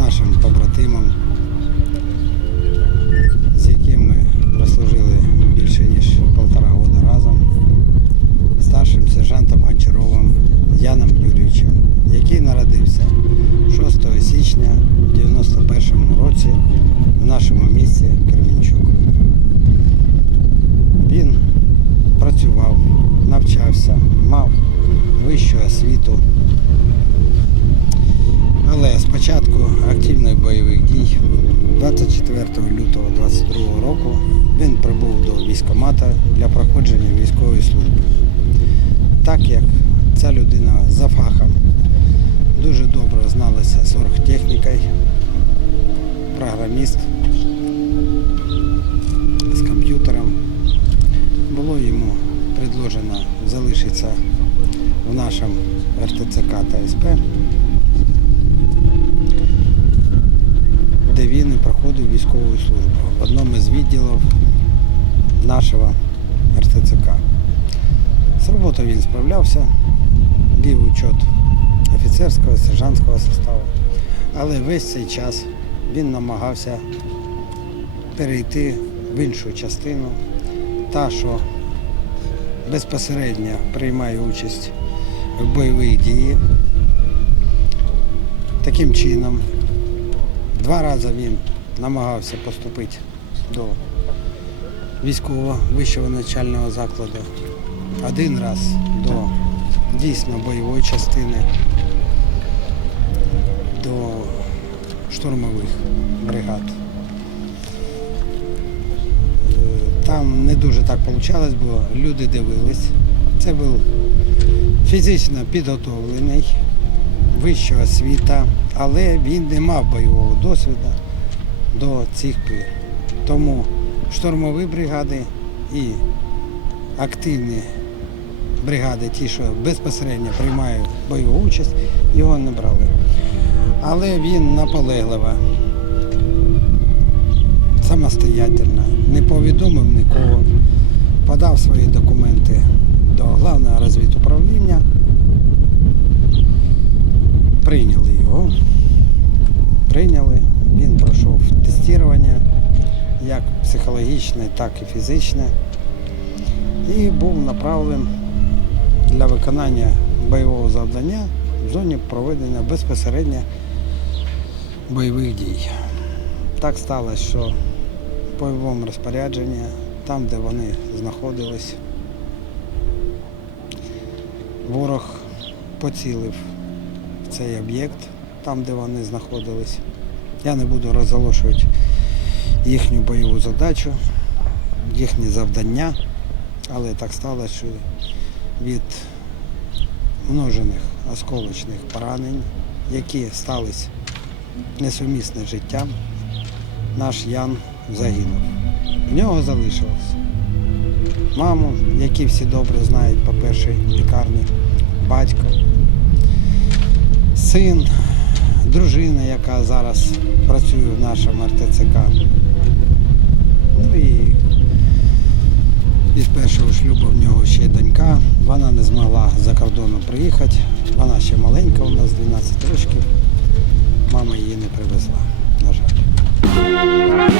нашим побратимом, з яким ми прослужили більше ніж полтора года разом, старшим сержантом Гончаровим Яном Юрійовичем, який народився 6 січня 91 році в нашому місті Кременчук. Він працював, навчався, мав вищу освіту. Але спочатку активних бойових дій 24 лютого 22 року він прибув до військкомата для проходження військової служби. Так як ця людина за фахом дуже добре зналася з оргтехнікою, програміст з комп'ютером, було йому предложено залишитися в нашому РТЦК та СП, проходив військову службу в одному із відділів нашого РТЦК. З роботою він справлявся, вів учет офіцерського, сержантського составу. Але весь цей час він намагався перейти в іншу частину, та, що безпосередньо приймає участь в бойових діях. Таким чином, два рази він намагався поступити до військового вищого навчального закладу, один раз до дійсно бойової частини, до штурмових бригад. Там не дуже так вийшло, бо люди дивились. Це був фізично підготовлений, вища освіта, але він не мав бойового досвіду до цих пір. Тому штурмові бригади і активні бригади, ті, що безпосередньо приймають бойову участь, його не брали. Але він наполегливо, самостоятельно, не повідомив нікого, подав свої документи до головного розвідуправління, прийняли його, прийняли, він пройшов тестування, як психологічне, так і фізичне, і був направлений для виконання бойового завдання в зоні проведення безпосередньо бойових дій. Так сталося, що по бойовому розпорядженні, там, де вони знаходились, ворог поцілив в цей об'єкт, там, де вони знаходились. Я не буду розголошувати їхню бойову задачу, їхні завдання, але так сталося, що від множених осколочних поранень, які стались несумісні з життям, наш Ян загинув. В нього залишилось маму, які всі добре знають по першій лікарні, батько, син, дружина, яка зараз працює в нашому РТЦК. Ну і із першого шлюбу в нього ще донька. Вона не змогла за кордоном приїхати. Вона ще маленька, у нас 12 років. Мама її не привезла, на жаль.